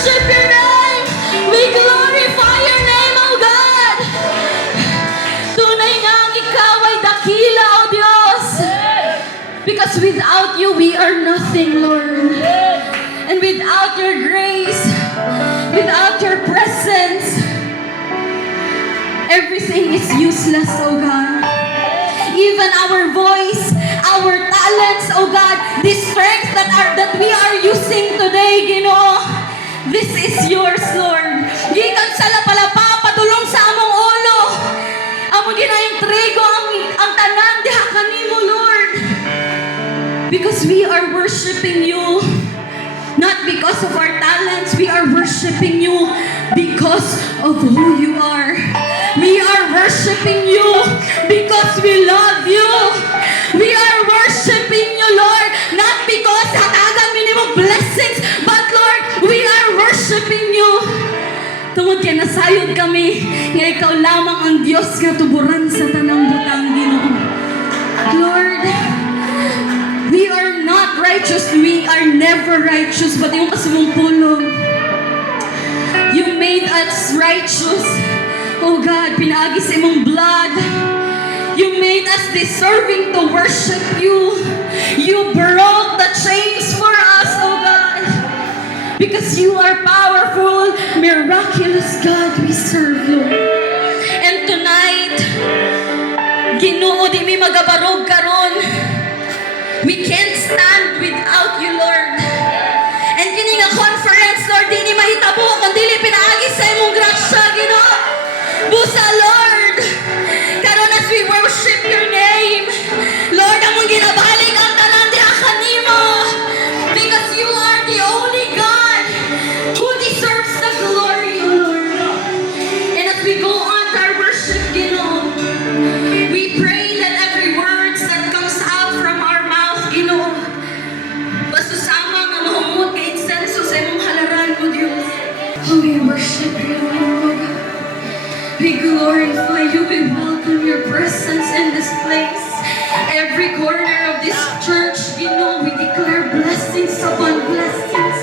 worship your name. We glorify your name, O God. Tunay ngang ikaw ay dakila, O Diyos. Because without you, we are nothing, Lord. And without your grace, without your presence, everything is useless, oh God. Even our voice, our talents, oh God, the strength that we are using today, Ginoo, this is yours, Lord. Gikan sa lapalapa, padulong sa among ulo. Among ginaintrigo ang tanan diha kanimo, Lord. Because we are worshiping you. Not because of our talents, we are worshiping you because of who you are. We are worshiping you because we love you. We are worshiping you, Lord, not because hatagan minimum blessings, but Lord, we are worshiping you. Tungod kay nasayod kami, nga ikaw lamang ang Diyos nga tuburan sa tanang butang, Ginoo. Lord, we are not righteous. We are never righteous. But yung kasumungpulong, you made us righteous. Oh God, pinaagi sa imong blood. You made us deserving to worship you. You broke the chains for us, oh God. Because you are powerful, miraculous God we serve, Lord. And tonight, Ginoo, di mi magabarog karon. We can't stand without you, Lord. And kini nga conference, Lord, di ni mahitabo kung dili pinaagi sa imong grasya, Ginoo. Busa, Lord. Karon as we worship your name, Lord, among ginabalik ang tanan diha kanimo. Because you are the only God who deserves the glory, Lord. And as we go on to our worship, Ginoo, we pray that every words that comes out from our mouth, Ginoo, basusama nga mahumot kay insenso sa imong halaran, O Diyos. Oh, we worship you, Lord. We glorify you. We welcome your presence in this place. Every corner of this church, Ginoo, we declare blessings upon blessings.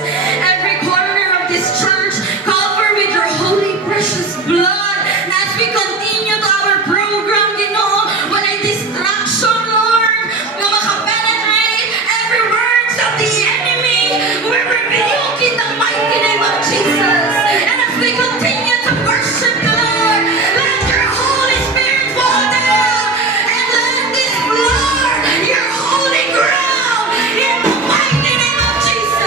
Every corner of this church, cover with your holy, precious blood. As we continue to our program, Ginoo, walay distraction, Lord, na makapenetrate every words of the enemy. We rebuke in the mighty name of Jesus. And as we continue to worship the Lord, let your Holy Spirit fall down and let this Lord, your holy ground, in the mighty name of Jesus.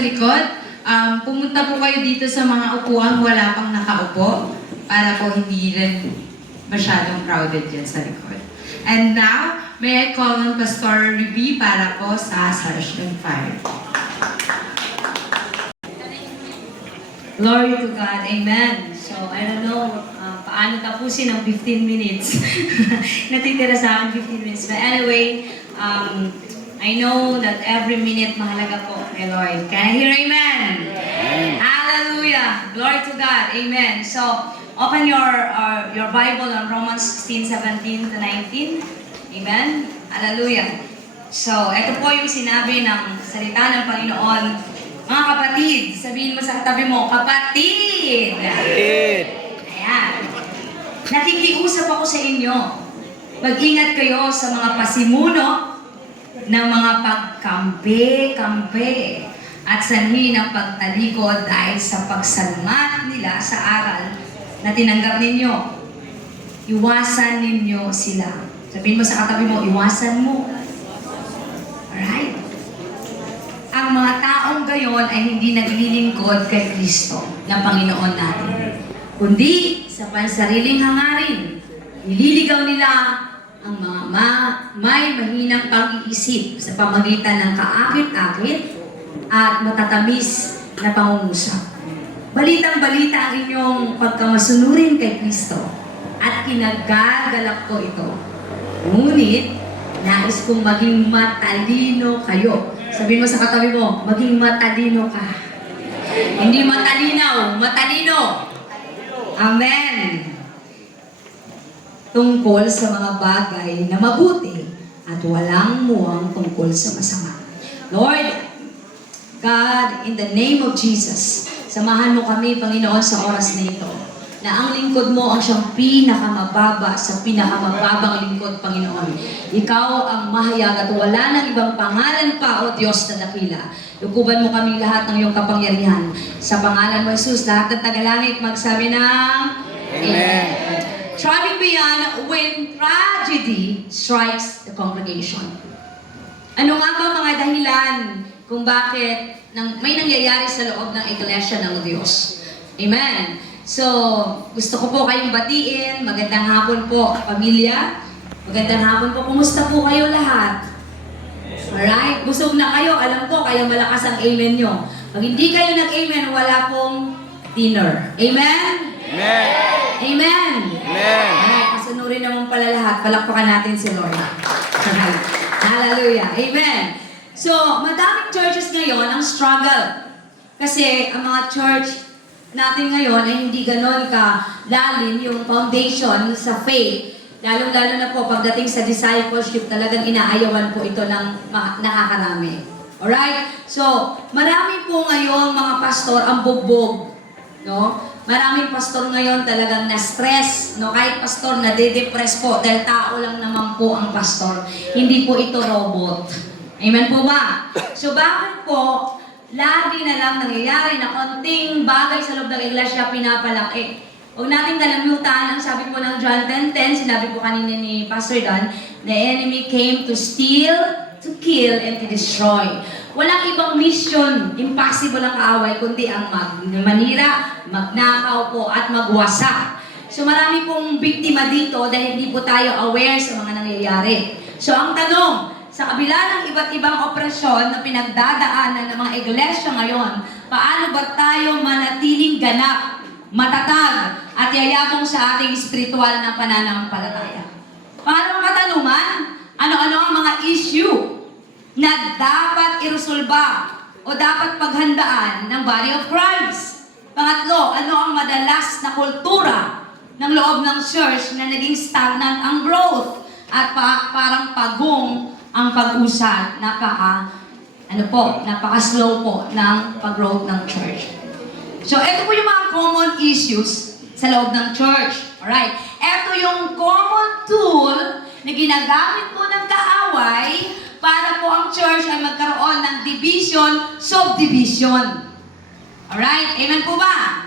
sa likod. Pumunta po kayo dito sa mga upuan, wala pang nakaupo, para po hindi rin masyadong crowded dyan sa likod. And now, may I call on Pastor Ruby para po sa Session 5. Glory to God. Amen. So, I don't know paano tapusin ang 15 minutes. Natitira sa akin 15 minutes. But anyway, I know that every minute mahalaga po kay Lord. Can I hear amen? Hallelujah. Glory to God. Amen. So, open your Bible on Romans 16:17 to 19. Amen. Hallelujah. So, ito po yung sinabi ng salita ng Panginoon. Mga kapatid, sabihin mo sa katabi mo, kapatid! Kapatid! Ayan. Nakikiusap ako sa inyo. Mag-ingat kayo sa mga pasimuno ng mga pagkampi-kampi at sanhi ng pagtalikod dahil sa pagsalungat nila sa aral na tinanggap ninyo. Iwasan ninyo sila. Sabihin mo sa katabi mo, iwasan mo. Alright? Ang mga taong gayon ay hindi naglilingkod kay Kristo na Panginoon natin, kundi sa pansariling hangarin. Nililigaw nila ang mga may mahinang pag-iisip sa pamagitan ng kaakit-akit at matatamis na pangungusap. Balitang-balita ang inyong pagkamasunurin kay Kristo at kinagagalak ko ito. Ngunit, nais kong maging matalino kayo. Sabihin mo sa katabi mo, maging matalino ka. Hindi matalinaw, matalino. Amen. Tungkol sa mga bagay na mabuti at walang muwang tungkol sa masama. Lord, God, in the name of Jesus, samahan mo kami, Panginoon, sa oras na ito, na ang lingkod mo ang siyang pinakamababa sa pinakamababang lingkod, Panginoon. Ikaw ang mahayag at wala nang ibang pangalan pa, O Diyos na dakila. Lukuban mo kami lahat ng iyong kapangyarihan. Sa pangalan mo, Jesus, lahat ng tagalangit magsabi ng Amen. Striving beyond when tragedy strikes the congregation. Ano nga ba mga dahilan kung bakit may nangyayari sa loob ng iglesia ng Diyos? Amen. So, gusto ko po kayong batiin. Magandang hapon po, pamilya. Magandang hapon po. Kumusta po kayo lahat? Alright? Busog na kayo. Alam ko, kayo malakas ang amen nyo. Pag hindi kayo nag-amen, wala pong dinner. Amen? Amen! Amen! Amen! Alright, masunurin naman pala lahat. Palakpakan natin si Lord. Hallelujah. Amen. So, madaming churches ngayon ang struggle. Kasi ang mga church natin ngayon ay hindi ganon ka-lalim yung foundation sa faith. Lalong-lalo na po pagdating sa discipleship, talagang inaayawan po ito ng nakakarami. Alright? So, marami po ngayon mga pastor ang bugbog. No? Maraming pastor ngayon talagang na-stress. No? Kahit pastor na de-depress po dahil tao lang naman po ang pastor. Hindi po ito robot. Amen po ba? So, bakit po lagi na lang nangyayari na konting bagay sa loob ng iglesia pinapalaki? Huwag natin kalimutan, ang sabi po ng John 10:10, sinabi po kanina ni Pastor Dan, the enemy came to steal, to kill, and to destroy. Walang ibang mission, impossible ang kaaway, kundi ang manira, magnakaw po, at magwasak. So marami pong biktima dito dahil hindi po tayo aware sa mga nangyayari. So ang tanong, sa kabila ng iba't ibang operasyon na pinagdadaanan ng mga iglesia ngayon, paano ba tayo manatiling ganap, matatag, at yayabong sa ating spiritual na pananampalataya? Paano ang katanungan? Ano-ano ang mga issue na dapat iresolba o dapat paghandaan ng body of Christ? Pangatlo, ano ang madalas na kultura ng loob ng church na naging stagnant ang growth at parang pagong ang pag-usad, napaka-slow po ng pag-growth ng church. So, ito po yung mga common issues sa loob ng church. Alright? Ito yung common tool na ginagamit po ng kaaway para po ang church ay magkaroon ng division, subdivision. Alright? Amen po ba?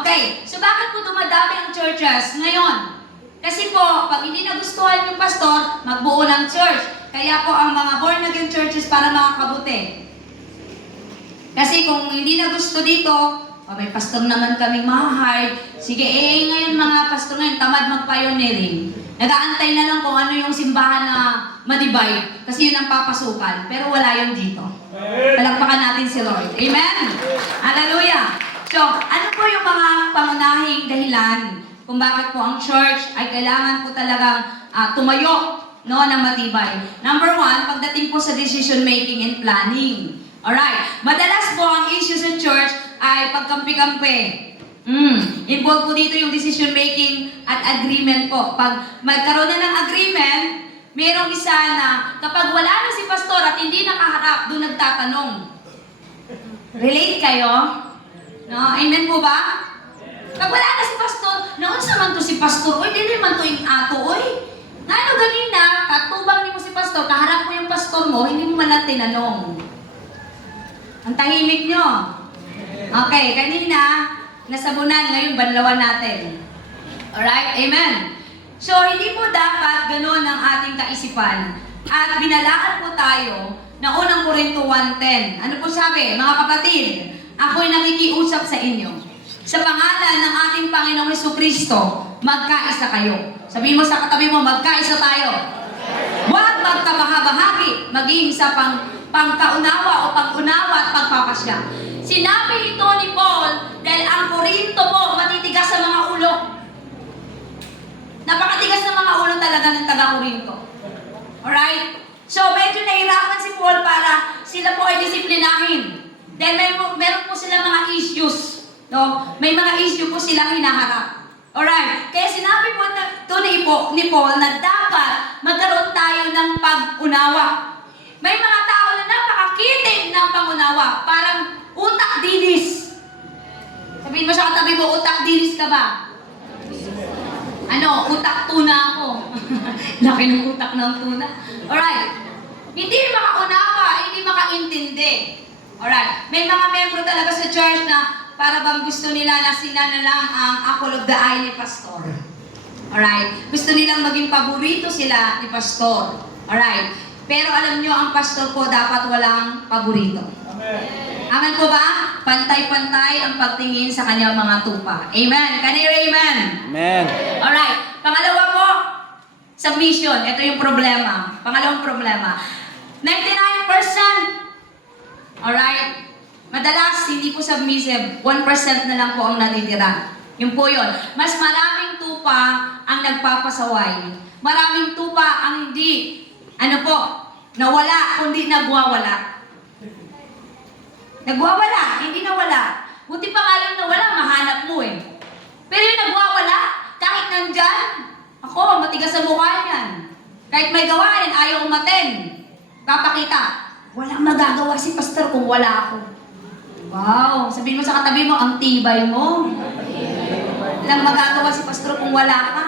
Okay. So, bakit po dumadami ang churches ngayon? Kasi po, pag hindi nagustuhan yung pastor, magbuo ng church. Kaya po ang mga born-again churches para makakabuti. Kasi kung hindi na gusto dito, may pastor naman kaming ma-hire. Sige, ngayon mga pastor ngayon, tamad mag-pioneering. Nag-aantay na lang kung ano yung simbahan na ma-divide. Kasi yun ang papasukan. Pero wala yun dito. Palakpakan natin si Lord. Amen? Hallelujah! So, ano po yung mga pangunahing dahilan kung bakit po ang church ay kailangan po talagang tumayo, no, na matibay? Number one, pagdating po sa decision making and planning. Alright. Madalas po ang issue sa church ay pagkampi-kampi. Involved po dito yung decision making at agreement po. Pag magkaroon na ng agreement, mayroong isa na kapag wala na si pastor at hindi nakaharap, doon nagtatanong. Relate kayo? No? Amen po ba? Pag wala na si pastor, naunsa man to si pastor, oy, dili man to yung ato, oy. Ano ganina, katubang ni mo si pastor, kaharap mo yung pastor mo, hindi mo man lang tinanong. Ang tahimik nyo. Okay, kanina, nasabunan, ngayon banlawan natin. Alright? Amen. So, hindi po dapat ganoon ang ating kaisipan. At binalaan po tayo na unang Korinto 1:10. Ano po sabi? Mga kapatid, ako'y nakikiusap sa inyo. Sa pangalan ng ating Panginoong Jesucristo, magkaisa kayo. Sabihin mo sa katabi mo, magkaisa tayo. Huwag magkabahabahagi, maging sa pangkaunawa o pangunawa at pagpapasya. Sinabi ito ni Paul dahil ang Korinto po matitigas sa mga ulo. Napakatigas ng mga ulo talaga ng taga-Korinto. Alright? So, medyo nahirapan si Paul para sila po ay disiplinahin. Dahil meron po sila mga issues. No? May mga issue po silang hinaharap. Alright? Kaya sinabi po ni Paul na dapat magkaroon tayo ng pag-unawa. May mga tao na napakakitig ng pangunawa. Parang utak dilis. Sabihin mo sa katabi mo, utak dilis ka ba? Ano, utak tuna ako. Laki ng utak ng tuna. Alright. Hindi makaunawa, hindi makaintindi. Alright. May mga membro talaga sa church na para bang gusto nila na sila na lang ang apple of the eye ni pastor. Alright. Gusto nilang maging paborito sila ni pastor. Alright. Pero alam nyo, ang pastor po dapat walang paborito. Amen. Amen po ba? Pantay-pantay ang pagtingin sa kanyang mga tupa. Amen. Kanino amen? Amen. Alright. Pangalawa po, submission. Ito yung problema. Pangalawang problema. 99%. Alright. Madalas, hindi po submissive. 1% na lang po ang natitira. Yun po yun. Mas maraming tupa ang nagpapasaway. Maraming tupa ang hindi, nawala, kundi nagwawala. Nagwawala, hindi nawala. Buti pa nga yung nawala, mahanap mo eh. Pero yung nagwawala, kahit nandyan, ako, matigas sa mukha yan. Kahit may gawain, ayaw umaten. Papakita, walang magagawa si pastor kung wala ako. Wow, sabihin mo sa katabi mo, ang tibay mo. Walang magagawa si pastor kung wala ka.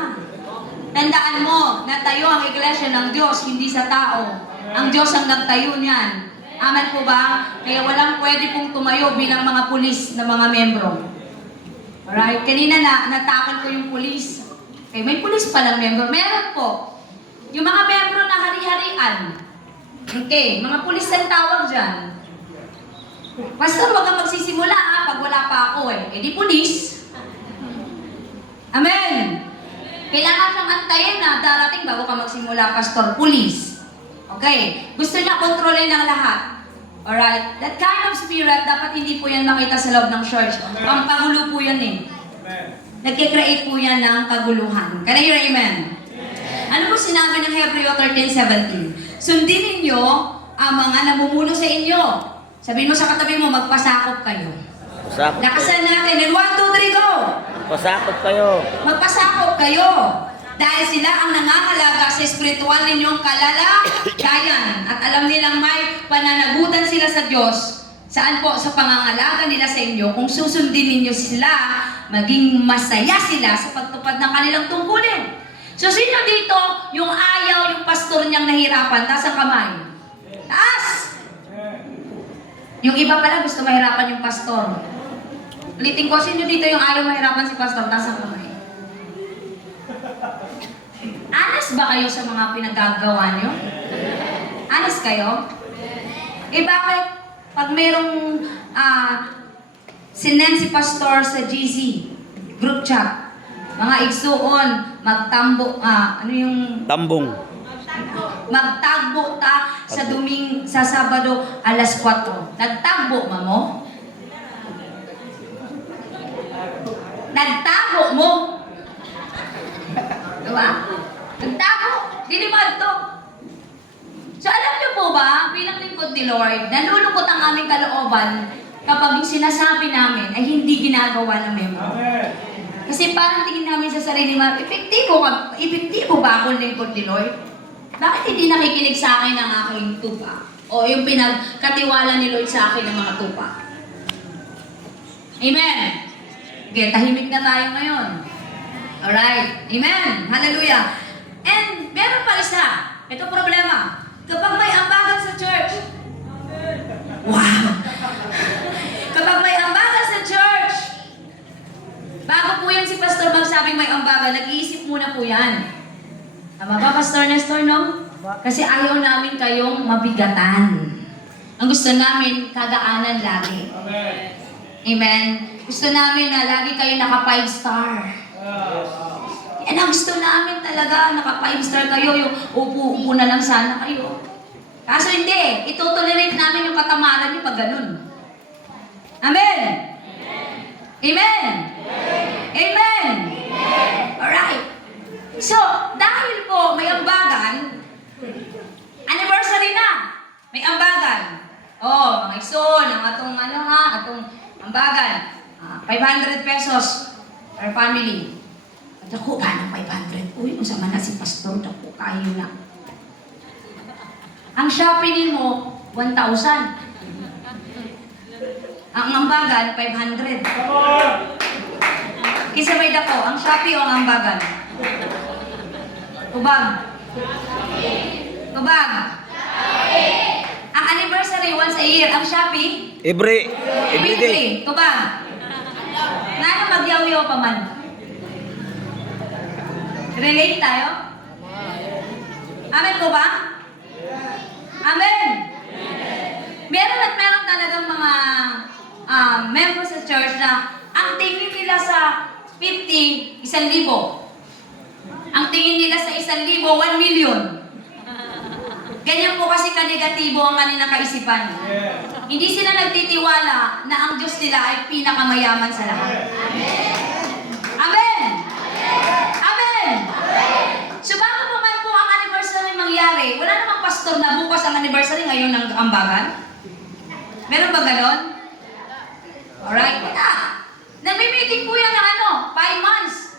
Tandaan mo, natayo ang iglesia ng Diyos, hindi sa tao. Ang Diyos ang nagtayo niyan. Amen po ba? Kaya walang pwede pong tumayo bilang mga pulis na mga membro. Alright? Kanina natakal ko yung pulis. Okay, may pulis palang membro. Meron po. Yung mga membro na hari-harian. Okay, mga pulis ang tawag dyan. Pastor, wag kang magsisimula pag wala pa ako eh. Di pulis. Amen. Kailangan siyang antayin na darating bago ka magsimula, pastor, pulis. Okay? Gusto niya kontrolin ng lahat. Alright? That kind of spirit, dapat hindi po yan makita sa loob ng church. Ang pagulo po yan eh. Nagkikreate po yan ng kaguluhan. Can I hear amen? Ano po sinabi ng Hebreo 13:17? Sundin ninyo ang mga namumuno sa inyo. Sabihin mo sa katabi mo, magpasakop kayo. Pasakop Lakasan natin. And 1, 2, 3, go! Pasakop kayo. Magpasakop kayo. Dahil sila ang nangangalaga sa espiritual ninyong kalalagayan. At alam nilang may pananagutan sila sa Diyos. Saan po? Sa pangangalaga nila sa inyo. Kung susundin ninyo sila, maging masaya sila sa pagtupad ng kanilang tungkulin. So sino dito yung ayaw yung pastor niyang nahirapan? Taas ang kamay. Taas! Yung iba pala gusto mahirapan yung pastor. Ulitin ko, sino dito yung ayaw mahirapan si pastor? Taas ang kamay. Honest ba kayo sa mga pinagagawa nyo? Honest kayo? Eh bakit pag merong sinend si pastor sa GC, group chat, mga igsuon, magtambo, ano yung Tambong. magtagbo ta sa Sabado alas 4. Nagtagbo mo? Nagtago mo? Diba? Nagtago? Dilimad to. So alam niyo po ba, bilang lingkod ni Lord, nalulungkot ang aming kalooban kapag yung sinasabi namin ay hindi ginagawa ng membro. Kasi parang tingin namin sa sarili namin, epektibo ba ako lingkod ni Lord? Bakit hindi nakikinig sa akin ang aking tupa? O yung pinagkatiwala ni Lord sa akin ng mga tupa? Amen! Okay, tahimik na tayo ngayon. Alright. Amen! Hallelujah! And meron pa isa. Ito problema. Kapag may ambagan sa church, wow! Kapag may ambagan sa church, bago po yan si pastor magsabing may ambagan, nag-iisip muna po yan. Tama ba, Pastor Nestor, no? Kasi ayaw namin kayong mabigatan. Ang gusto namin, kagaanan lagi. Amen. Gusto namin na lagi kayo naka 5 star. Yan ang gusto namin talaga, naka 5 star kayo, yung upo na lang sana kayo. Kaso hindi, itutolerate namin yung katamaran niyo pag ganun. Amen! Amen! Amen! Alright. So, dahil po may ambagan, anniversary na, may ambagan. Oh, mga ison, ang atong atong ambagan. 500 pesos per family. Dako ba ng 500? Uy, kung sama na si pastor, dako kayo na. Ang Shopee mo, 1,000. Ang ambagan, 500. Kisa may dako, ang Shopee o ang ambagan? Tubag. Tubag. Ang anniversary once a year. Ang Shopee? Every day. Tubag. Nano magyaw-yaw pa man? Relate tayo? Amen po ba? Amen! Meron at meron talagang mga members sa church na ang tingin nila sa 50, 1,000. Ang tingin nila sa 1,000, 1 million. Ganyan po kasi kanegatibo ang kanilang kaisipan. Hindi sila nagtitiwala na ang Diyos nila ay pinakamayaman sa lahat. Amen! Amen! So bago pa man po ang anniversary mangyari, wala namang pastor na bukas ang anniversary ngayon ng ambagan? Meron ba ganon? Alright, wala. Nagmi-meeting po yan ng 5 months.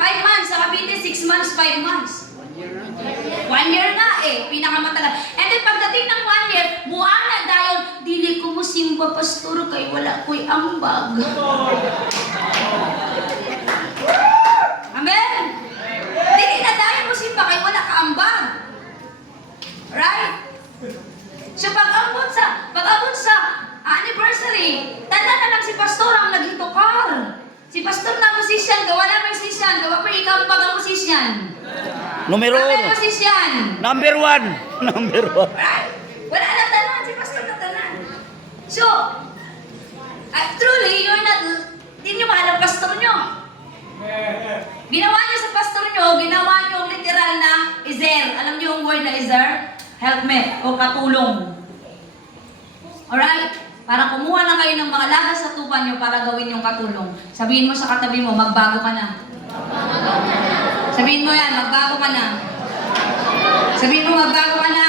5 months, sa Cavite, 6 months, 5 months. 1 year na pinakamatagal. And then pagdating ng 1 year, buwana dahil, dili ko mo simba, pastor, kay wala ko'y ambag. Amen? Dili na dahil mo simba, kay wala ka ambag. Right? So pag-abot sa anniversary, tanda na lang si pastor ang naghitukar. Si pastor na musician, gawa na musician, gawa pa ikaw pag musician. Numero Amen, 1. musician. Number 1. Number 1. Right? Wala na tanan, si pastor na tanan. So, truly, hindi nyo mahal ang pastor nyo. Ginawa nyo sa pastor nyo, ginawa nyo literal na ezer. Alam nyo yung word na ezer? Helmet o katulong. Alright? Para kumuha na kayo ng mga lagas sa tupa nyo para gawin yung katulong. Sabihin mo sa katabi mo, magbago ka na. Sabihin mo yan, magbago ka na. Sabihin mo, magbago ka na.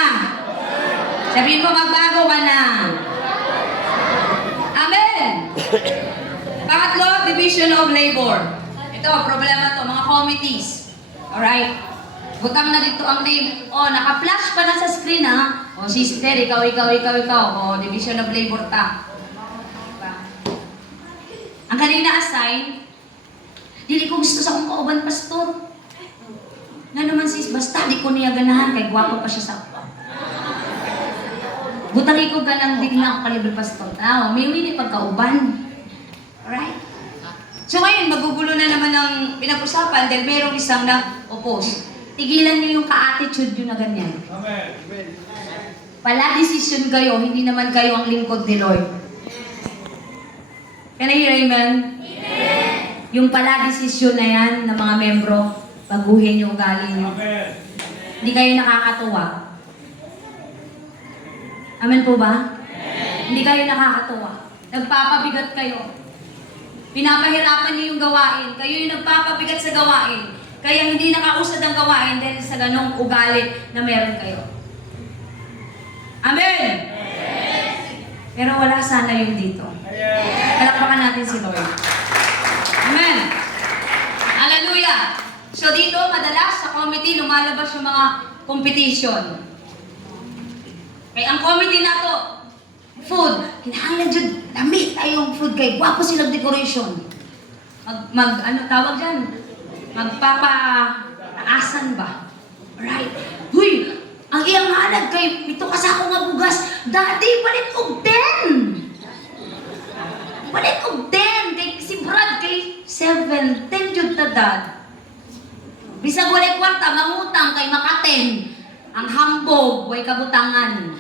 Sabihin mo, magbago ka na. Amen! Pangatlo, division of labor. Ito, problema to, mga committees. Alright? Butang na dito ang name. Naka-flash pa na sa screen ha. Sister, ikaw. Division of labor ta. Diba? Ang kanina na-assign, dili ko gusto sa akong kauban, pastor. Nga naman sis, basta di ko niya ganahan, kay gwapo pa siya sa ako. Butang ko ganang din na ako kalibre, pastor. May wini pagkauban. Alright? So ngayon, magugulo na naman ang pinag-usapan dahil mayroong isang na-oppose. Tigilan niyo yung ka-attitude yun na ganyan. pala decision kayo, hindi naman kayo ang lingkod ni Lord. Can I hear amen? Yung pala decision na yan ng mga membro, baguhin yung ugali nyo. Hindi kayo nakakatuwa. Amen po ba? Hindi kayo nakakatuwa. Nagpapabigat kayo. Pinapahirapan niyo yung gawain. Kayo yung nagpapabigat sa gawain. Kaya hindi nakausad ang gawain dahil sa ganong ugali na meron kayo. Amen! Pero wala sana yung dito. Palakpakan natin si Lord. Amen! Hallelujah! So dito, madalas sa committee, lumalabas yung mga competition. Kaya ang committee na to, food. Kinahanglan dyan, dami tayong food kay gwapo silang decoration. Ano tawag dyan? Magpapaasan ba? Right. Huy! Ang iyang hanag kay ito kasako nga bugas. Dati, palit og 10! Palit og 10! Kay si Brad kay 7. 10 jud ta dad. Bisag walay kwarta, mangutang kay makaten. Ang hambog, way kabutangan.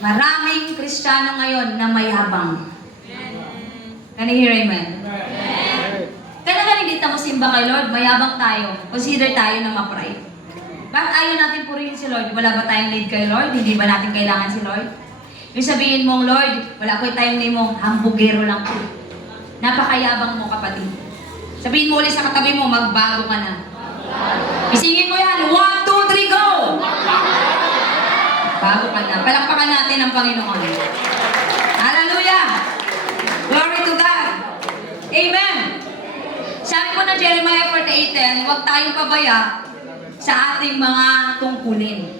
Maraming Kristiyano ngayon na mayabang. Can you hear amen? Kaya galing dito mo simba kay Lord, mayabang tayo. Consider tayo na ma-pride. Bakit ayaw natin purihin si Lord? Wala ba tayong need kay Lord? Hindi ba natin kailangan si Lord? Yung sabihin mong, Lord, wala ko tayong name mo, hambugero lang ko. Napakayabang mo, kapatid. Sabihin mo ulit sa katabi mo, magbago ka na. Isingin mo yan, 1, 2, 3, go! Bago ka na. Palakpakan natin ang Panginoon. Hallelujah! Glory to God! Amen! Sabi po na Jeremiah 48:10, huwag tayong pabaya sa ating mga tungkulin.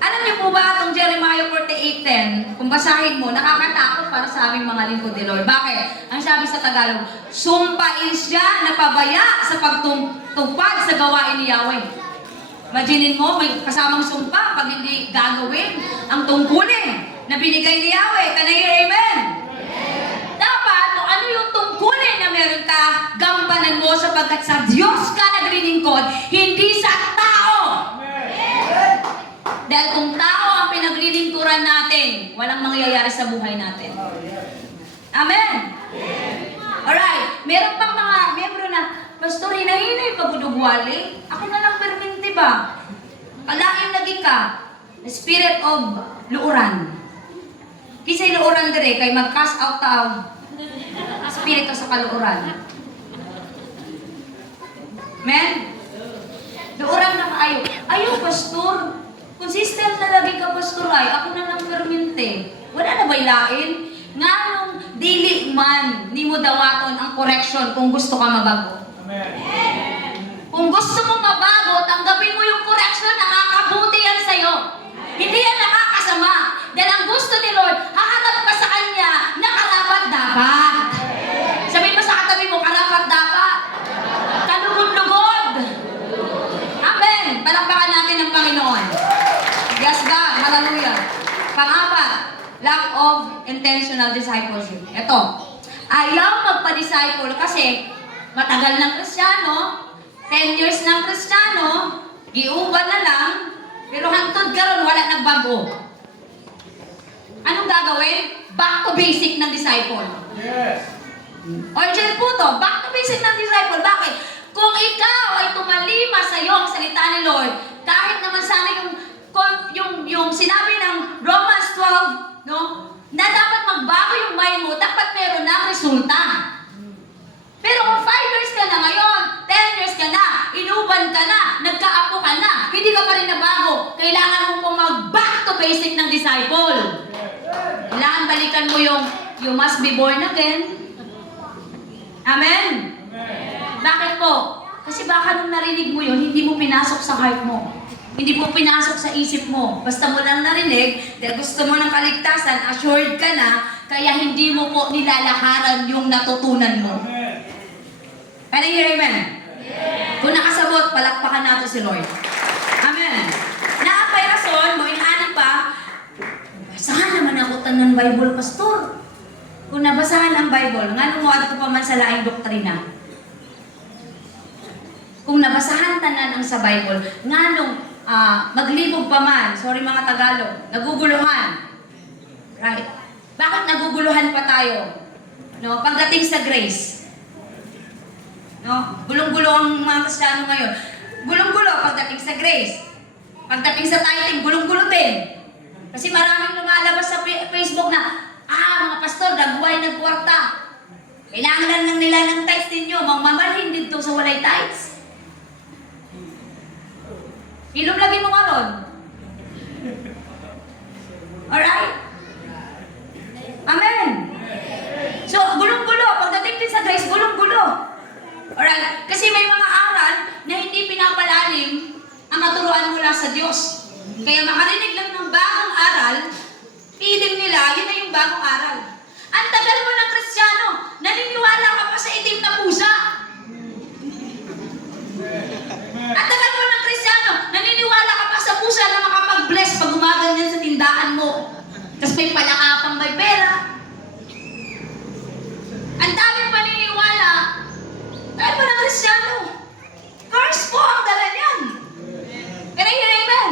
Alam niyo po ba itong Jeremiah 48:10, kung basahin mo, nakakatakot para sa aming mga lingkod ni Lord. Bakit? Ang sabi sa Tagalog, sumpain siya na pabaya sa pagtupad sa gawain ni Yahweh. Imaginin mo, may kasamang sumpa pag hindi gagawin ang tungkulin na binigay ni Yahweh. Can I hear amen? Dapat, kung ano yung tungkulin na meron ka, gampanan mo sapagkat sa Diyos ka naglilingkod, hindi sa tao. Dahil kung tao ang pinaglilingkuran natin, walang mangyayari sa buhay natin. Amen? Alright, meron pang mga membro na, Pastor, hinahinay pagudugwali. Ako na lang perminti ba? Kalain lagi ka. The spirit of luuran. Kisay luuran dire, kay mag-cast out tao. Spirito sa kaluuran. Men? Luuran na kaayo. Ayaw, Pastor. Consistent na lagi ka, Pastor, ay. Ako na lang perminti. Wala na ba ilain? Nga nung dili man, ni mo dawaton ang correction kung gusto ka mabago. Kung gusto mong mabago, tanggapin mo yung correction, nakakabuti yan sa'yo. Hindi yan nakakasama. Dahil ang gusto ni Lord, haharap ka sa Kanya na karapat-dapat. Sabihin mo sa katabi mo, karapat-dapat. Kalugod-lugod. Amen. Palakpakan natin ang Panginoon. Yes, God. Hallelujah. Pang-apat, lack of intentional discipleship. Ito, ayaw magpa-disciple kasi matagal ng Kristiyano, 10 years ng Kristiyano, giuban na lang, pero hangtod karon wala nagbago. Anong gagawin? Back to basic ng disciple. Yes. Urgent po to, back to basic ng disciple. Bakit? Kung ikaw ay tumalima sa iyo ang salita ni Lord, kahit naman sana yung sinabi ng Romans 12, no? Na dapat magbago yung mind mo, dapat meron ng resulta. Pero kung 5 years ka na ngayon, 10 years ka na, inuban ka na, nagkaapo ka na, hindi ka pa rin nabago, kailangan mo pong mag-back to basic ng disciple. Kailangan balikan mo yung you must be born again. Amen? Bakit po? Kasi baka nung narinig mo yun, hindi mo pinasok sa heart mo. Hindi mo pinasok sa isip mo. Basta mo lang narinig, dahil gusto mo ng kaligtasan, assured ka na, kaya hindi mo po nilalakaran yung natutunan mo. Can I hear amen? Yes. Kung nakasabot, palakpakan natin si Lord. Amen. Naapay rason, mo inaani pa, basahan naman ako ng Bible, Pastor. Kung nabasahan ang Bible, nga nung mo pa man sa laing doktrina. Kung nabasahan tanan ang sa Bible, nga nung maglibog pa man, sorry mga Tagalog, naguguluhan. Right? Bakit naguguluhan pa tayo? No, pagdating sa grace. No, gulong-gulo ang mga Kristiyano ngayon. Gulong-gulo pagdating sa grace. Pagdating sa tithing, gulong-gulo din. Kasi maraming lumalabas sa Facebook na, mga pastor, nagbuhay ng kwarta. Kailangan lang nila ng tithes ninyo, mamamalhin dito sa walay tithes. Ilong lagi mo karon. Alright? Amen. So, gulong-gulo. Pagdating din sa grace, gulong-gulo. Alright? Kasi may mga aral na hindi pinapalalim ang katuruan mula sa Diyos. Kaya makarinig lang ng bagong aral, feeling nila, yun na yung bagong aral. Ang tagal mo ng Kristiyano, naniniwala ka pa sa itim na pusa. Ang tagal mo ng Kristiyano, naniniwala ka pa sa pusa na makapag-bless pag gumaganyan sa tindahan mo. Tapos may palakapang may pera. Ang daming paniniwala. Dahil mo ng Kristiyano. Curse po ang dala niyan. Can I hear amen?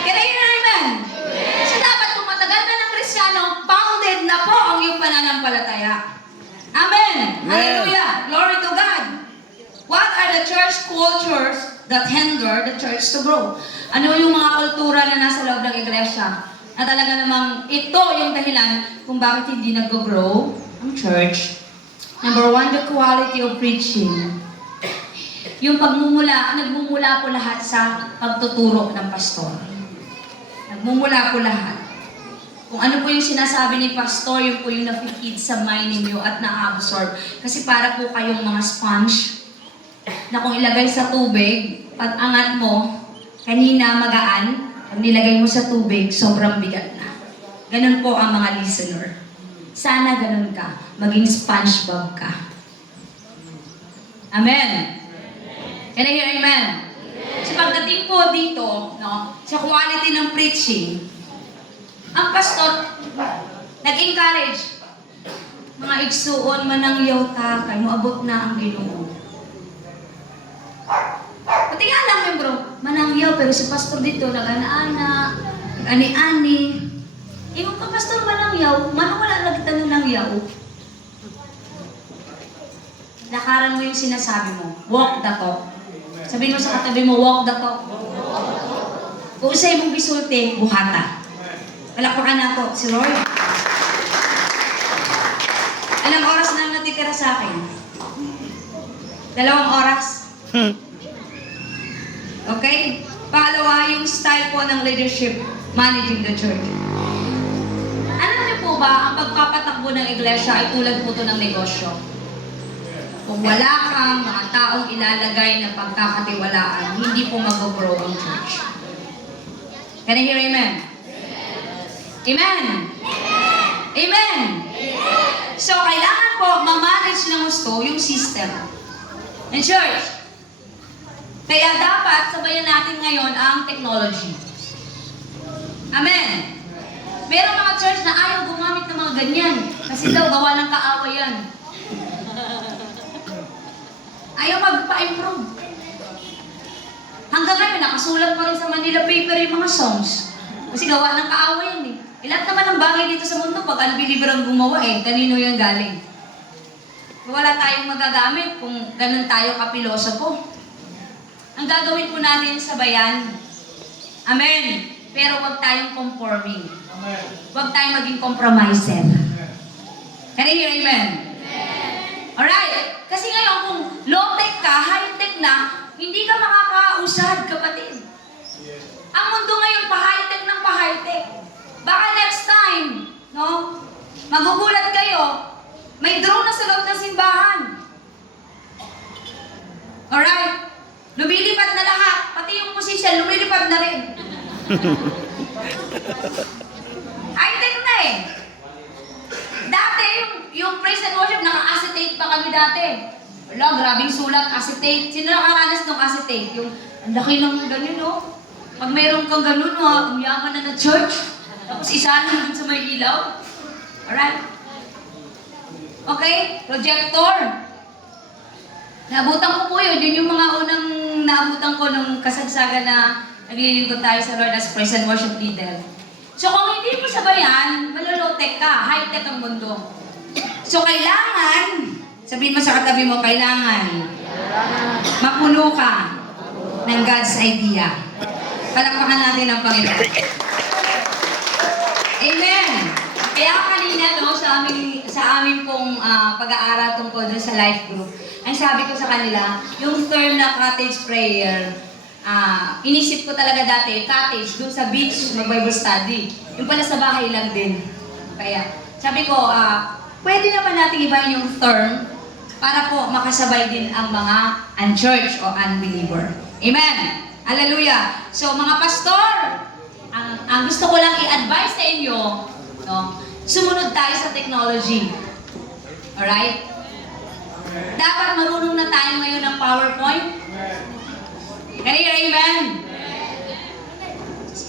Can I hear amen? So dapat kung matagal na ng Kristiyano, founded na po ang iyong pananampalataya. Amen. Hallelujah. Glory to God. What are the church cultures that hinder the church to grow? Ano yung mga kultura na nasa loob ng iglesia? Na talaga namang ito yung dahilan kung bakit hindi nag-grow ang church. Number one, the quality of preaching. Yung nagmumula po lahat sa pagtuturo ng pastor. Nagmumula po lahat. Kung ano po yung sinasabi ni pastor, yun po yung napikid sa mind ninyo at na-absorb. Kasi para po kayong mga sponge na kung ilagay sa tubig, pag angat mo, kanina magaan, pag nilagay mo sa tubig, sobrang bigat na. Ganun po ang mga listener. Sana ganun ka. Maging SpongeBob ka. Amen. Can I hear amen? So pagdating po dito, no, sa quality ng preaching, ang pastor nag-encourage, mga igsuon manangyaw ta, kay moabot na ang Ginoo. Pati nga lang membro, manangyaw, pero si pastor dito nag-ana-ana, nag-ani-ani. Kung ka pastor manangyaw, wala lang kita nangyaw. Lakaran mo yung sinasabi mo, walk the talk. Sabihin mo sa katabi mo, walk the talk. Kung usay mong bisulti, buhata. Palakpakan na ako, si Roy. Ilang oras na natitira sa akin? 2 oras. Okay? Pangalawa, yung style po ng leadership, managing the church. Alam niyo po ba, ang pagpapatakbo ng iglesia ay tulad po ito ng negosyo. Kung wala kang mga taong ilalagay na pagkakatiwalaan, hindi po mag-grow ang church. Can I hear amen? Amen? Amen? So, kailangan po ma-manage ng gusto yung system ng church. Kaya dapat sabayan natin ngayon ang technology. Amen? Merong mga church na ayaw gumamit ng mga ganyan kasi daw gawa ng kaaway yan. Ayaw magpa-improve. Hanggang ngayon, nakasulat pa rin sa Manila paper yung mga songs. Kasi gawa ng kaaway yan eh. Lahat naman ng bagay dito sa mundo, pag unbeliever ang gumawa eh, kanino yung galing? Wala tayong magagamit kung ganun tayo kapilosopo. Ang gagawin po natin sa bayan, amen, pero wag tayong conforming. Wag tayong maging compromiser. Can I hear amen? Alright. Kasi ngayon, kung low-tech ka, high-tech na, hindi ka makakausad, kapatid. Ang mundo ngayon, pa-high-tech ng pa-high-tech. Baka next time, no? Magugulat kayo, may drone na sa loob ng simbahan. Alright? Lumilipad na lahat. Pati yung musician, lumilipad na rin. High-tech na eh. Dati, yung praise and worship, naka-acetate pa kami dati. Wala, grabing sulat, acetate. Sino nakaranas ng acetate? Yung, ang laki ng ganyan, no? Pag mayroon kang ganun, no, umiyaman na ng church. Tapos isa na sa may ilaw. Alright? Okay? Projector. Naabutan ko po yun. Yun yung mga unang naabutan ko nung kasagsagan na naglilingkod tayo sa Lord as praise and worship leader. So kung hindi mo sabayan, malolotek ka, high-tech ang mundo. So kailangan, sabihin mo sa katabi mo, kailangan mapuno ka ng God's idea. Palakpakan natin ang Panginoon. Amen! Kaya kanina, no, sa amin pong pag-aaral tungkol dun sa life group, ang sabi ko sa kanila, yung term na cottage prayer, inisip ko talaga dati, cottage, dun sa beach, mag-Bible study. Yung pala sa bahay lang din. Kaya, sabi ko, pwede naman natin ibahin yung term para po makasabay din ang mga unchurched o unbeliever. Amen! Hallelujah! So, mga pastor, ang gusto ko lang i-advise sa inyo, no, sumunod tayo sa technology. Alright? Dapat marunong na tayo ngayon ng PowerPoint. Can you hear amen?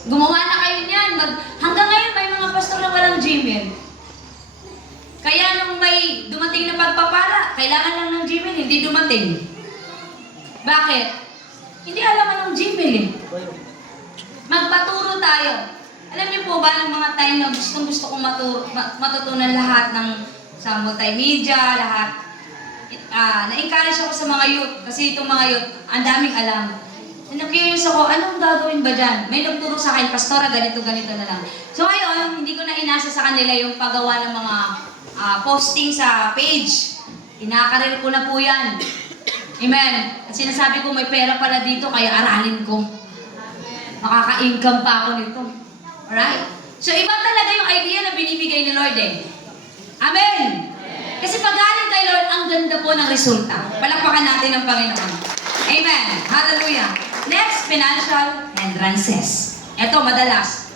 Gumawa na kayo niyan. Hanggang ngayon, may mga pastor na walang Gmail. Kaya nung may dumating na pagpapala, kailangan lang ng Gmail, hindi dumating. Bakit? Hindi alam anong Gmail eh. Magpaturo tayo. Alam niyo po ba, ng mga time na gusto kong matutunan lahat ng sa multimedia, lahat. Na-encourage ako sa mga youth, kasi itong mga youth, ang daming alam. Na-curious ako, anong gagawin ba dyan? May nagturo sa akin, pastora, ganito na lang. So ngayon, hindi ko na inasa sa kanila yung paggawa ng mga posting sa page. Kinakarir ko na po yan. Amen. At sinasabi ko, may pera pala dito, kaya aralin ko. Makaka-income pa ako nito. Alright? So, iba talaga yung idea na binibigay ni Lord eh. Amen! Kasi pag galing kay Lord, ang ganda po ng resulta. Palakpakan natin ang Panginoon. Amen! Hallelujah! Next, financial hindrances. Ito, madalas.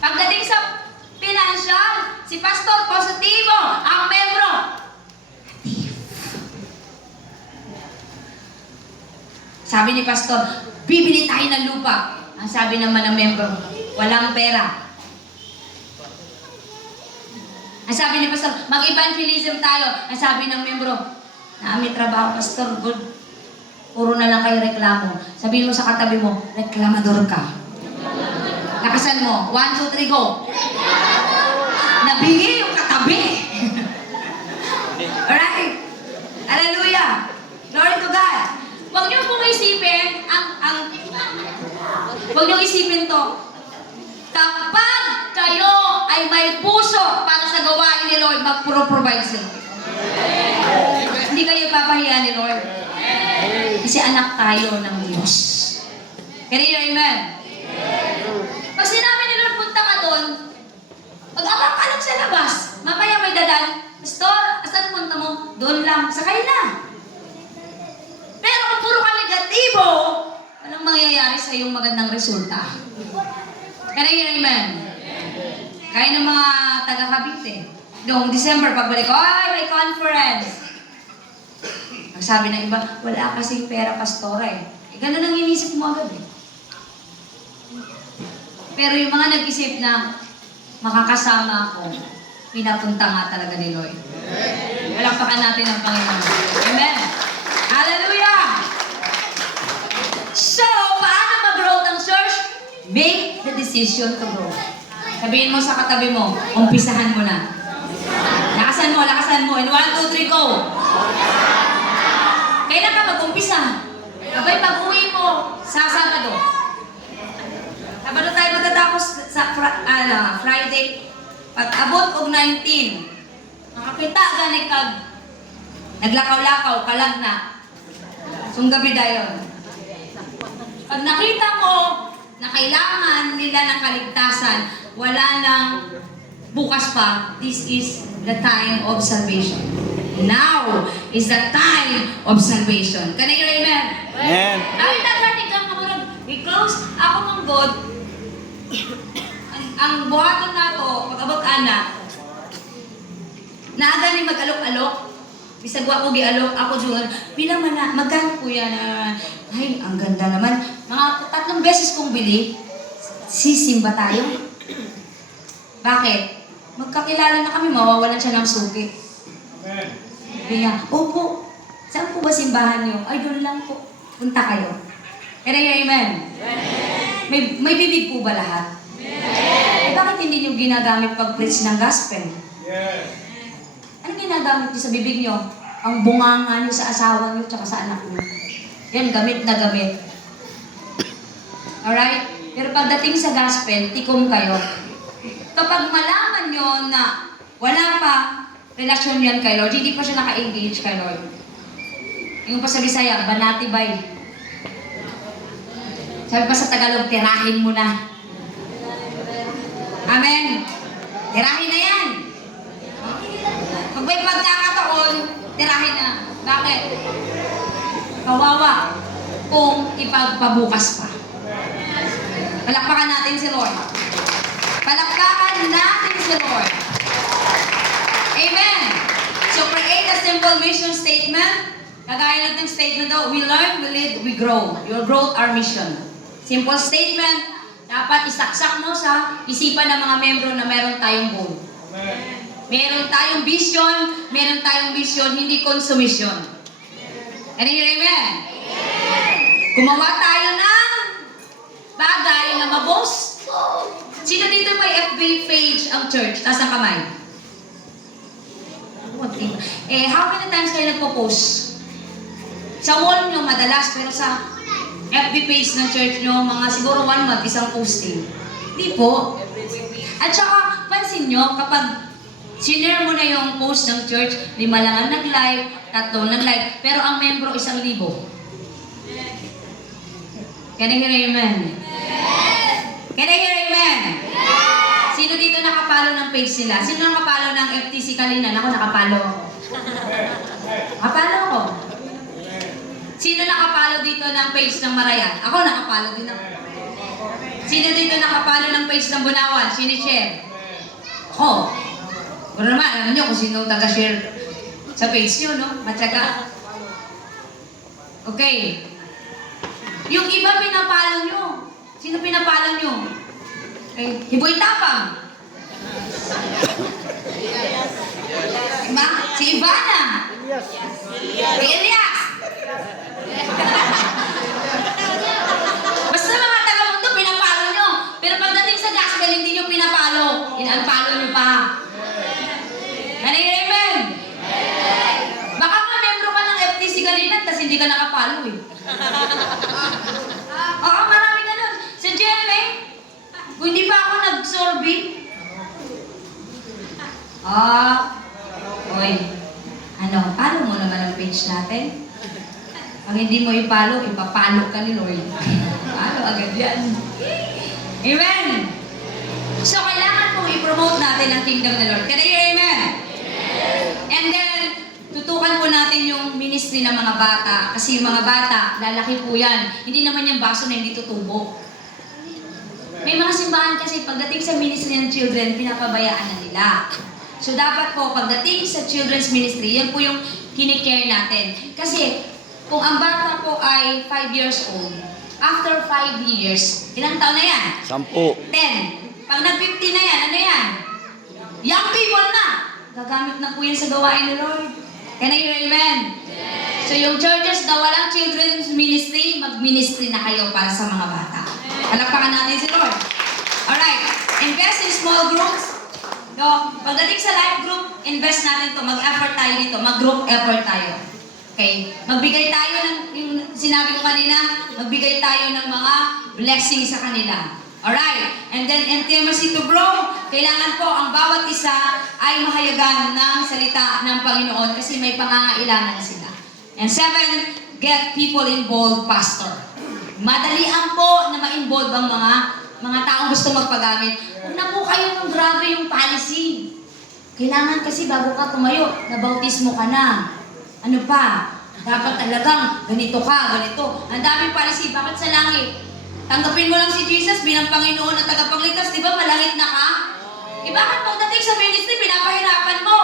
Pagdating sa financial, si Pastor positibo, ang membro. Sabi ni Pastor, bibili tayo ng lupa. Ang sabi naman ng membro, walang pera. Ang sabi ni Pastor, mag-evangelism tayo. Ang sabi ng membro, may trabaho, Pastor, good. Puro na lang kayo reklamo. Sabihin mo sa katabi mo, reklamador ka. Lakasan mo, 1, 2, 3, go. Nabigay yung katabi. Alright? Hallelujah. Glory to God. Huwag niyo pong isipin, huwag niyo isipin to. Kapag kayo ay may puso para sa gawain ni Lord, mag-provide sila. Hindi kayo papahiya ni Lord. Kasi anak tayo ng Diyos. Can you hear amen? Pag sinabi ni Lord, punta ka doon, pag-abang ka lang sa labas, mamaya may dadan, Pastor, asan punta mo? Doon lang, sakay na. Pero kung puro ka negatibo, walang mangyayari sa iyong magandang resulta. Can you hear amen? Kaya ng mga taga-Cavite. Noong December, pagbalik ko, ay, may conference. Ang sabi ng iba, wala kasing pera, pastora eh. Ganun ang inisip mo agad eh. Pero yung mga nag-isip na makakasama ako, pinapunta nga talaga ni Lord. Palakpakan natin ang Panginoon. Amen. Hallelujah! So, paano mag-grow ang church? Make the decision to grow. Sabihin mo sa katabi mo, umpisahan mo na. Lakasan mo, lakasan mo. And 1, 2, 3, go! Kailan ka mag-umpisa? Abay, pag-uwi mo sa Sabado. Sabado tayo magtatapos sa Friday. Pag-abot og 19, makakita gani kag naglakaw-lakaw, kalag na. Sung gabi dayon. Pag nakita mo na kailangan nila ng kaligtasan, wala nang bukas pa, this is the time of salvation. Now is the time of salvation. Can I hear amen? Amen. Dahil nagani kang kamurag, i-close ako ng God. Ang buhaton na to, pag-abot ana, naaga ni mag-alok-alok. Bisag ako gi-alok, ako juga, pila man na, magkano po yan? Ay, ang ganda naman. Mga 3 beses kong bili, sisimba tayo. Bakit? Magkakilala na kami, mawawalan siya ng suki. Sabi niya, opo, saan po ba simbahan niyo? Ay, doon lang po. Punta kayo. Can I hear amen? May bibig po ba lahat? Eh, bakit hindi nyo ginagamit pag-preach ng gospel? Ano ginagamit nyo sa bibig nyo? Ang bunganga nyo sa asawa nyo tsaka sa anak nyo. Yan, gamit na gamit. Alright? Pero pagdating sa gospel, tikom kayo. Kapag malaman nyo na wala pa relasyon yan kay Lord, hindi pa siya naka-engage kay Lord. Yung pa sa Bisaya, banatibay. Sabi pa sa Tagalog, tirahin mo na. Amen. Tirahin na yan. Pag may pagkakataon, tirahin na. Bakit? Kawawa kung ipagpabukas pa. Palakpakan natin si Lord. Palakpakan natin si Lord. Amen. So create a simple mission statement. Kagaya natin statement daw, we learn, we lead, we grow. Your growth, our mission. Simple statement. Dapat isaksak mo sa isipan ng mga membro na meron tayong goal. Meron tayong vision, hindi consumption. Ano yun, amen? Gumawa tayo ng bagay na mabos. Sino dito may FB page ang church? Taas ang kamay. How many times kayo nagpo-post? Sa wall nyo madalas, pero sa FB page ng church nyo, mga siguro 1 month, isang posting. Hindi po. At saka, pansin nyo, kapag sinare mo na yung post ng church, 5 lang ang nag-like, 3 nag-like, pero ang membro 1,000. Can I hear amen? Can I hear amen? Sino dito nakapalo ng page nila? Sino nakapalo ng FTC Kalinan? Ako, nakapalo ako. Nakapalo ako. Sino nakapalo dito ng page ng Marayan? Ako, nakapalo din ako. Sino dito nakapalo ng page ng Bunawan? Sini-share? Ako. Pero naman, alam nyo kung sino taga-share sa page nyo, no? Matyaga. Okay. Yung iba pinapalo nyo. Sino pinapalo nyo? Okay. Hiboy Tapang. Diba? Si Ivana. Si Elias. Basta mga taga-mundo, pinapalo nyo. Pero pagdating sa gospel, hindi nyo pinapalo. Inalpalo nyo pa. Ano yun, amen? Baka nga membro ka ng FTC Kalinan, tapos hindi ka nakapalo eh. Oo, marami ganun. Sa GMA, kung hindi pa ako nag-sorbet, oy, palo mo naman ang page natin. Pag hindi mo ipalo, ipapalo ka ni Lord. Palo agad yan. Amen! So, kailangan pong i-promote natin ang kingdom ng Lord. Can I hear amen? And then, tutukan po natin yung ministry ng mga bata. Kasi yung mga bata, lalaki po yan. Hindi naman yung baso na hindi tutubo. May mga simbahan kasi pagdating sa ministry ng children, pinapabayaan na nila. So, dapat po, pagdating sa children's ministry, yan po yung kinikare natin. Kasi, kung ang bata po ay 5 years old, after 5 years, ilang taon na yan? 10. 10. Pag nag-50 na yan, ano yan? Young people na! Gagamit na po yan sa gawain ni Lord. Can I hear amen? So yung churches na walang children's ministry, mag-ministry na kayo para sa mga bata. Palakpakan natin si Lord. Alright, invest in small groups. No, pagdating sa life group, invest natin to. Mag-effort tayo dito. Mag-group effort tayo. Okay? Magbigay tayo ng, yung sinabi ko kanina, magbigay tayo ng mga blessings sa kanila. Alright? And then, intimacy to grow. Kailangan po ang bawat isa ay mahayagan ng salita ng Panginoon kasi may pangangailangan sila. And 7, get people involved, pastor. Madalian po na ma-involve ang mga taong gusto magpagamit. Huwag na po kayo ng grabe yung policy. Kailangan kasi bago ka tumayo, nabautismo ka na. Ano pa? Dapat talagang ganito ka, ganito. Ang daming policy. Bakit sa langit? Tanggapin mo lang si Jesus bilang Panginoon at tagapagligtas. Di ba malangit na ka? Bakit pagdating sa ministry, pinapahirapan mo?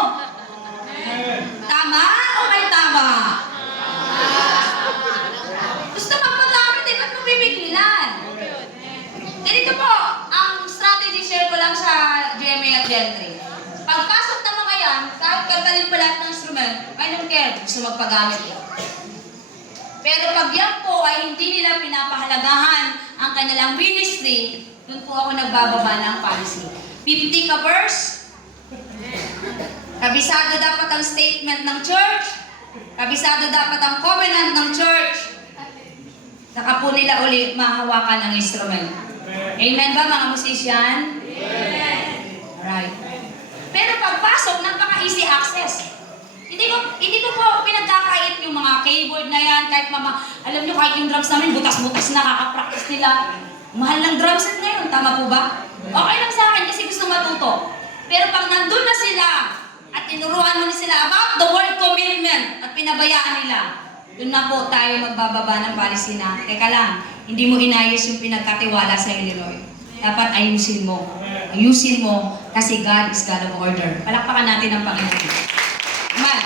Tama o may tama? Gusto magpagamit ba't mo bibigilan? Ganito po, ang strategy share ko lang sa GMA at Gentry. Pagpasok ng mga yan, kahit kantalin pa lahat ng instrument, I don't care, gusto magpagamit yun. Pero pag yan po ay hindi nila pinapahalagahan ang kanilang ministry, doon po ako nagbababa ng policy. 50 ka verse, kabisado dapat ang statement ng church, kabisado dapat ang covenant ng church, saka po nila uli mahawakan ang instrument. Amen ba mga musician? Alright. Pero pagpasok, napaka-easy access. Hindi ko po pinagkakait yung mga keyboard na yan, kahit alam nyo, kahit yung drums namin, butas-butas na, kakapractice nila. Mahal ng drums set ngayon, tama po ba? Okay lang sa akin kasi gusto matuto. Pero pag nandun na sila, at tinuruan mo na sila about the word commitment, at pinabayaan nila, doon na po tayo magbababa ng policy na, teka lang, hindi mo inayos yung pinagkatiwala sa Illinois. Dapat ayusin mo. Ayusin mo kasi God is God of order. Palakpakan natin ang Panginoon. Man,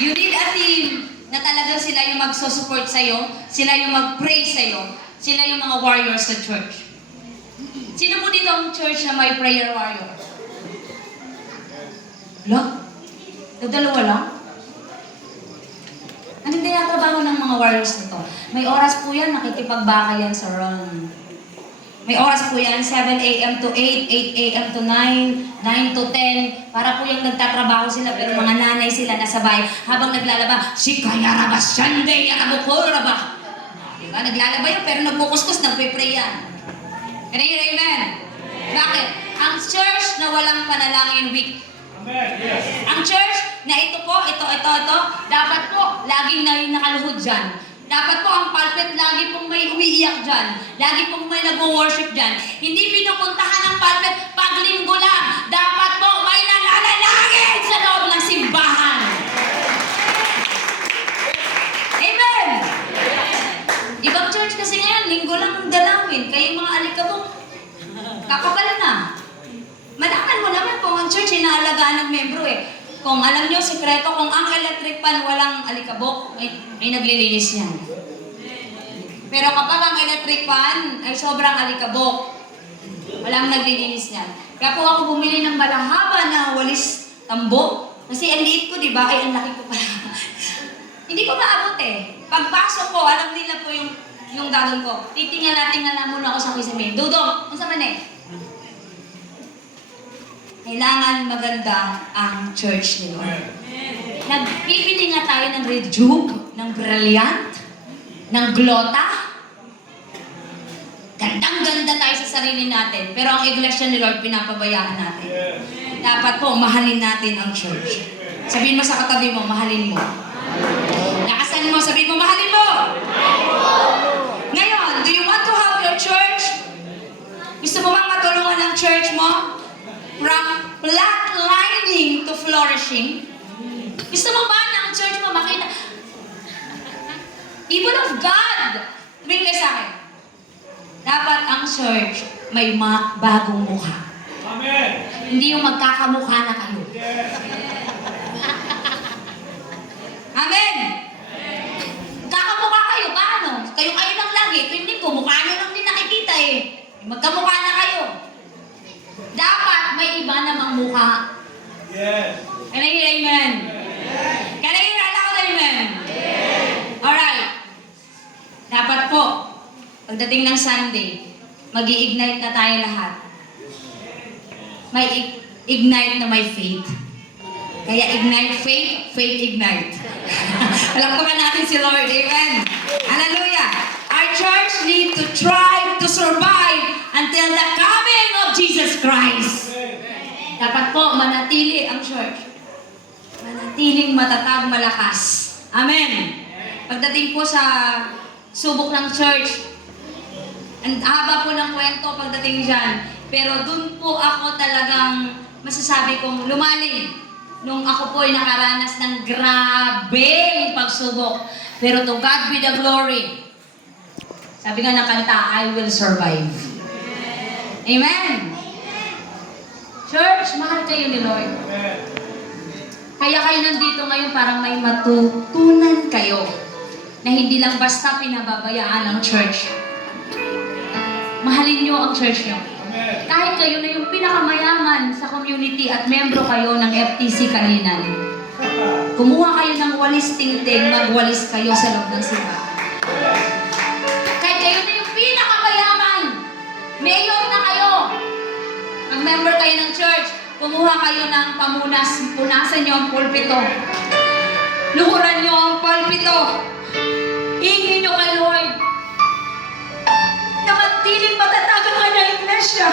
you need a team na talagang sila yung magsusupport sa'yo, sila yung mag-pray sa'yo, sila yung mga warriors sa church. Sino po dito ang church na may prayer warrior? Wala? Dalawa lang? Anong tinatrabaho ng mga warriors nito? May oras po yan, nakikipagbaka yan sa run. May oras po yan, 7 a.m. to 8, 8 a.m. to 9, 9 to 10. Para po yung nagtatrabaho sila, pero mga nanay sila nasabay. Habang naglalaba, Shikayaraba, Shande, Yarabukuraba. Diba? Naglalaba yan, pero nagkukuskus, nagpe-pray yan. Can you hear amen? Bakit? Ang church na walang panalangin week. Ang church na ito, dapat po, laging nakaluhod dyan. Dapat po ang pulpit, lagi pong may umiiyak dyan. Lagi pong may nag-worship dyan. Hindi pinupuntahan ang pulpit pag linggo lang. Dapat po may nananalangin sa loob ng simbahan. Amen! Ibang church kasi ngayon, linggo lang ang dalawin. Kayo mga alikabok, kakabal na. Malaman mo naman kung ang church inaalagaan ng membro eh. Kung alam nyo, sikreto, kung ang electric pan walang alikabok, may naglilinis yan. Pero kapag ang electric pan ay sobrang alikabok, walang naglilinis yan. Kaya po ako bumili ng malahaba na walis tambo. Kasi ang liit ko, di ba? Ay, ang laki ko pala. Hindi ko maabot eh. Pagpasok ko, alam nila po yung gagawin ko. Titingala muna ako sa kisame. Dudong, kung saan man eh. Kailangan maganda ang church nila. Nagpipili nga tayo ng Rejuve, ng Brilliant, ng Glota. Gandang-ganda tayo sa sarili natin. Pero ang iglesia ni Lord, pinapabayaan natin. Dapat po, mahalin natin ang church. Sabihin mo sa katabi mo, mahalin mo. Lakasan mo, sabihin mo, mahalin mo! Ngayon, do you want to help your church? Gusto mo bang matulungan ang church mo? From flatlining to flourishing. Gusto mo ba na ang church mo makita? People of God! Tumingin kayo sa akin. Dapat ang church may bagong mukha. Amen. Hindi yung magkakamukha na kayo. Amen! Kakamukha kayo, paano? Kayo lang lagi. Tuwing ko, mukha nyo lang din nakikita eh. Magkamukha na kayo. Dapat may iba namang mukha. Yes. Can I hear amen? Can I hear aloud amen? Alright. Dapat po, pagdating ng Sunday, mag-i-ignite na tayo lahat. May ignite na may faith. Kaya ignite faith, faith ignite. Palakpakan natin si Lord, amen? Hallelujah! Our church need to try to survive until the coming of Jesus Christ. Dapat po, manatili ang church. Manatiling matatag, malakas. Amen. Pagdating po sa subok ng church, ang haba po ng kwento pagdating dyan. Pero dun po ako talagang masasabi kong lumalim. Nung ako po ay nakaranas ng grabeng pagsubok. Pero to God be the glory. Sabi nga ng kanta, I will survive. Amen. Church, mahal kayo ni Lord. Kaya kayo nandito ngayon parang may matutunan kayo na hindi lang basta pinababayaan ang church. Mahalin nyo ang church nyo. Kahit kayo na yung pinakamayaman sa community at membro kayo ng FTC Kalinan. Kumuha kayo ng walis tingting, magwalis kayo sa loob ng simbahan. Kahit kayo na yung pinakamayaman, mayor na kayo, mag-member kayo ng church, kumuha kayo ng pamunas, punasan nyo ang pulpito. Luhuran nyo ang pulpito. Ingin nyo kay Lord na manatiling matatag ang kanyang iglesia.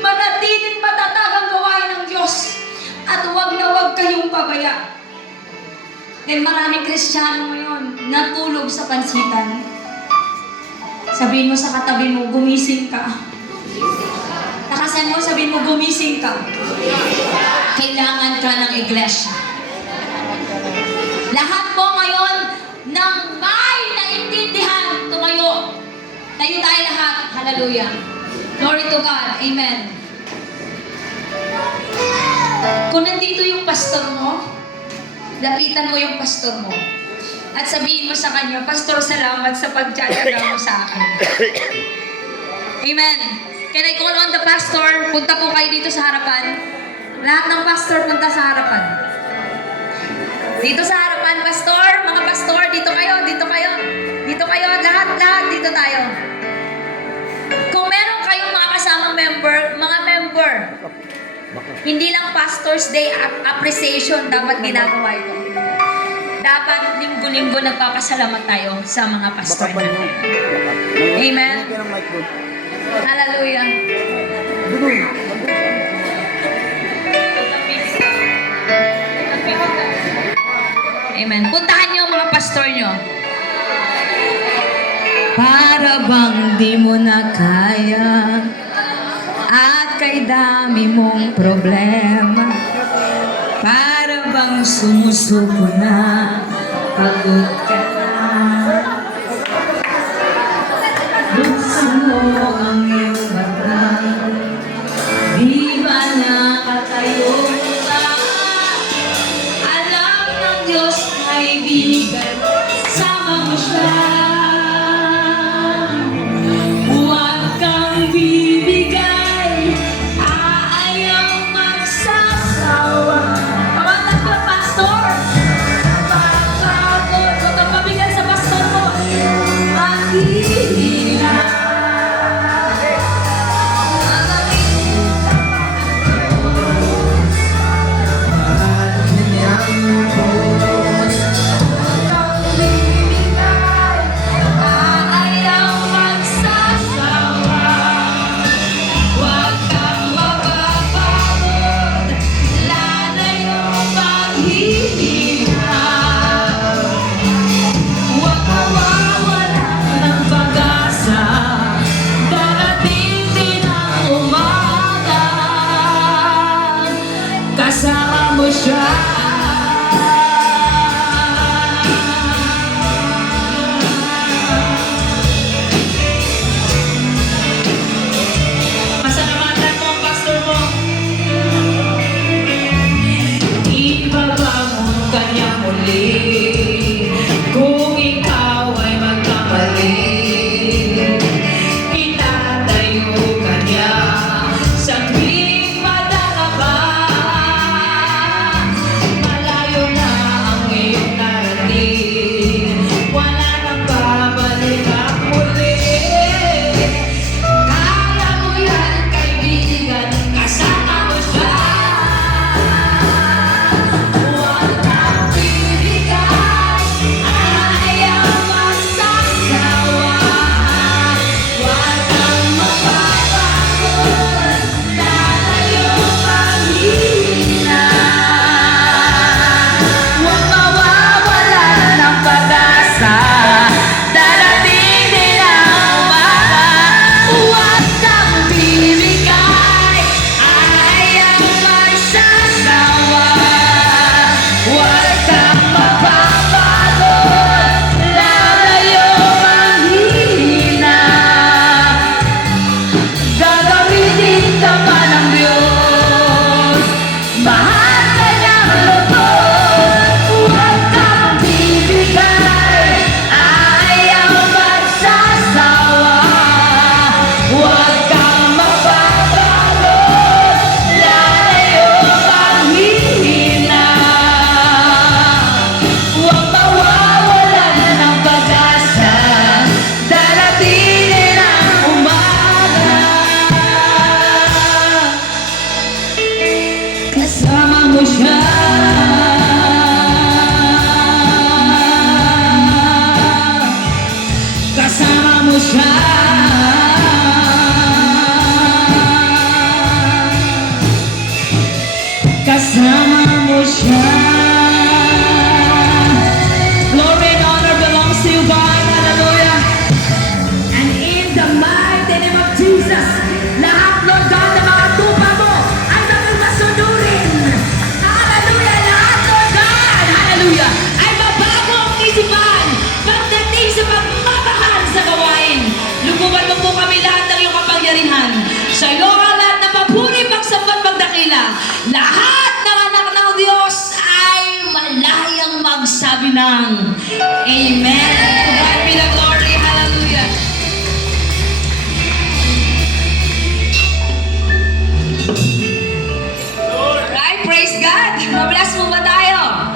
Manatiling matatag ang gawain ng Diyos. At huwag na huwag kayong pabaya. Dahil maraming Kristiyano ngayon natulog sa pansitan. Sabihin mo sa katabi mo, gumising ka. Takasan mo, sabihin mo, gumising ka. Kailangan ka ng iglesia. Lahat po ngayon ng may naintindihan, tumayo. Tayo tayo lahat. Hallelujah. Glory to God. Amen. Kung nandito yung pastor mo, lapitan mo yung pastor mo. At sabihin mo sa kanya, Pastor, salamat sa pagtsatsaga mo sa akin. Amen. Can I call on the pastor? Punta po kayo dito sa harapan. Lahat ng pastor punta sa harapan. Dito sa harapan, pastor, mga pastor, dito kayo, dito kayo. Dito kayo, lahat, dito tayo. Kung meron kayong mga kasamang member, mga member, hindi lang Pastor's Day appreciation dapat ginagawa ito. Dapat linggo-linggo nagpapasalamat tayo sa mga pastor natin. Amen? Hallelujah. Amen. Puntahan niyo ang mga pastor niyo. Para bang di mo na kaya at kay dami mong problema, para bang sumusuko na, pagod ka na. Buksan mo ang iyong mata, di ba nakatayo ka? Alam ng Diyos kaibigan, sama mo siya. Huwag kang bibigay, ayaw magsasawa. Pamantak ka, pastor! Pagkakot, huwag kang pabigay. ng Amen.